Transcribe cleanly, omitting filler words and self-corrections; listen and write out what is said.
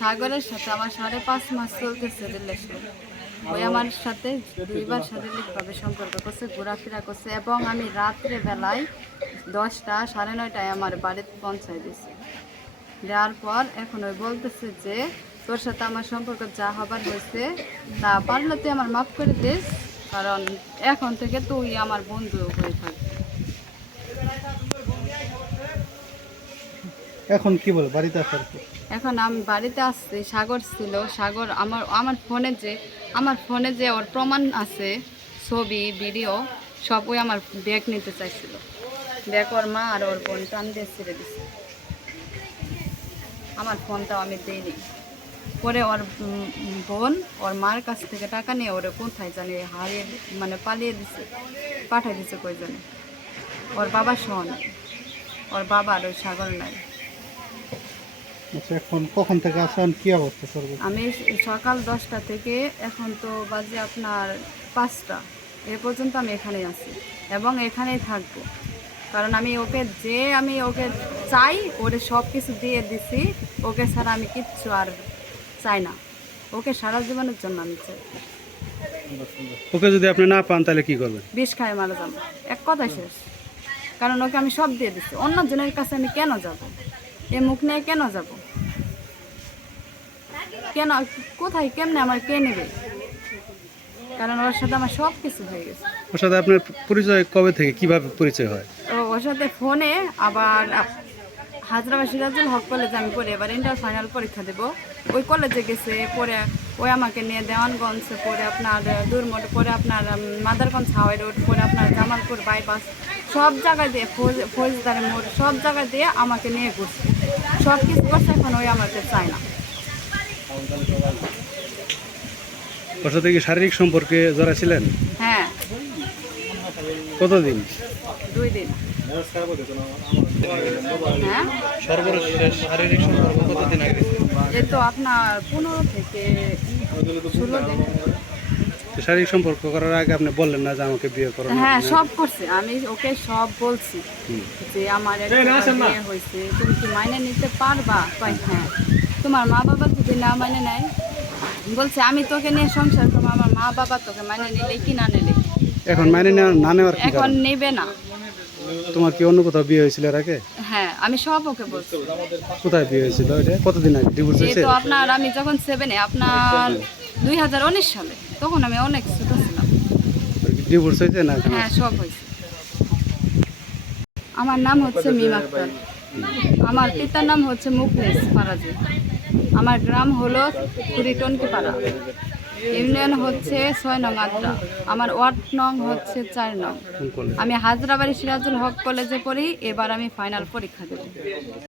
সাগরের সাথে আমার 5.5 মাস চলতেছে রিলেশন। ওই আমার সাথে 2বার শারীরিকভাবে সম্পর্ক করছে, ঘোরাফেরা করছে এবং আমি রাত্রে বেলায় 10টা 9:30টায় আমার বাড়িতে পৌঁছায় দিয়েছে। দেওয়ার পর এখন ওই বলতেছে যে তোর সাথে আমার সম্পর্ক যা হবার হয়েছে তা পারলে তুই আমার মাফ করে দিস, কারণ এখন থেকে তুই আমার বন্ধু হয়ে থাকবি। এখন কি বলে বাড়িতে আসার পর? এখন আমি বাড়িতে আসছি, সাগর ছিল, সাগর আমার ফোনে যে ওর প্রমাণ আছে, ছবি ভিডিও সব, ওই আমার ব্যাগ নিতে চাইছিল। ব্যাগ ওর মা আর ওর বোন টান দিয়ে ছেড়ে দিছে, আমার ফোনটাও আমি দিইনি। পরে ওর বোন ওর মার কাছ থেকে টাকা নিয়ে ওরে কোথায় জানি হারিয়ে পালিয়ে দিছে, পাঠিয়ে দিছে কয়জনে। ওর বাবা সহ নাই, ওর বাবা আর ওই সাগর নাই। আচ্ছা, এখন কখন থেকে আসেন, কি অবস্থা করবে? আমি সকাল 10টা থেকে এখন তো বাজে আপনার 5টা, এ পর্যন্ত আমি এখানেই আছি এবং এখানেই থাকবো, কারণ আমি ওকে চাই, ওরে সব কিছু দিয়ে দিছি। ওকে ছাড়া আমি কিচ্ছু আর চাই না, ওকে সারা জীবনের জন্য আমি চাই। ওকে যদি আপনি না পান তাহলে কি করবেন? বিষ খায় মারা যাবো, এক কথায় শেষ। কারণ ওকে আমি সব দিয়ে দিচ্ছি, অন্য জনের কাছে আমি কেন যাব, এ মুখ নিয়ে কেন যাব, কেন, কোথায়, কেমনে আমার কে নেবে? কারণ ওর সাথে আমার সব কিছু হয়ে গেছে। ওর সাথে আপনার পরিচয় কবে থেকে, কিভাবে পরিচয় হয়? ওর সাথে ফোনে, আবার হাজরাবাদ সিরাজুল হক কলেজে আমি পড়ি, এবার ইন্টার ফাইনাল পরীক্ষা দেবো, ওই কলেজে গেছে। পরে ওই আমাকে নিয়ে দেওয়ানগঞ্জ, পরে আপনার দুরমোট, পরে আপনার মাদারগঞ্জ হাওয়াই রোড, পরে আপনার জামালপুর বাইপাস, সব জায়গায় দিয়ে ফৌজদারি মোড়, সব জায়গায় দিয়ে আমাকে নিয়ে ঘুরছে, সব কিছু করছে। এখন ওই আমাকে চায় না। ওর সাথে কি শারীরিক সম্পর্কে জড়া ছিলেন? হ্যাঁ, কতদিন? 2 দিন। হ্যাঁ, সর্বশেষ শারীরিক সম্পর্ক কতদিন আগে? এই তো আপনার 15 থেকে 16 দিন। শারীরিক সম্পর্ক করার আগে আপনি বললেন না যে আমাকে বিয়ে করো? হ্যাঁ, সব করছে, আমি ওকে সব বলছি যে আমার একটা বিয়ে হয়েছে, তুমি কি মাইনে নিতে পারবা? কয় হ্যাঁ। তোমার মা বাবা যদি না মাইনে নেয়, বলছে আমি তোকে নিয়ে সংসার করবো, আমার মা বাবা তোকে মাইনে নিলে কি না নিলে। এখন মাইনে না নেওয়ার কি এখন কারণ? নেবে না। তোমার কি অন্য কোথাও বিয়ে হয়েছিল এর আগে? হ্যাঁ, আমি সব ওকে বলছি। কোথায় বিয়ে হয়েছিল? এটা কতদিন আগে ডিভোর্স এই হয়েছে? তো আপনার, আমি যখন 7-এ, আপনার 2019 সালে, তখন আমি অনেক ছোট ছিলাম। ডিভোর্স হয়েছে না? হ্যাঁ, সব হয়েছে। আমার নাম হচ্ছে মিম আক্তার, আমার পিতার নাম হচ্ছে মুখলেস ফারাজি, আমার গ্রাম হলো টনকিপাড়া, ইউনিয়ন হচ্ছে 6 নং আদ্রা, আমার ওয়ার্ড নং হচ্ছে 4 নং। আমি হাজরাবাড়ি সিরাজুল হক কলেজে পড়ি, এবার আমি ফাইনাল পরীক্ষা দেব।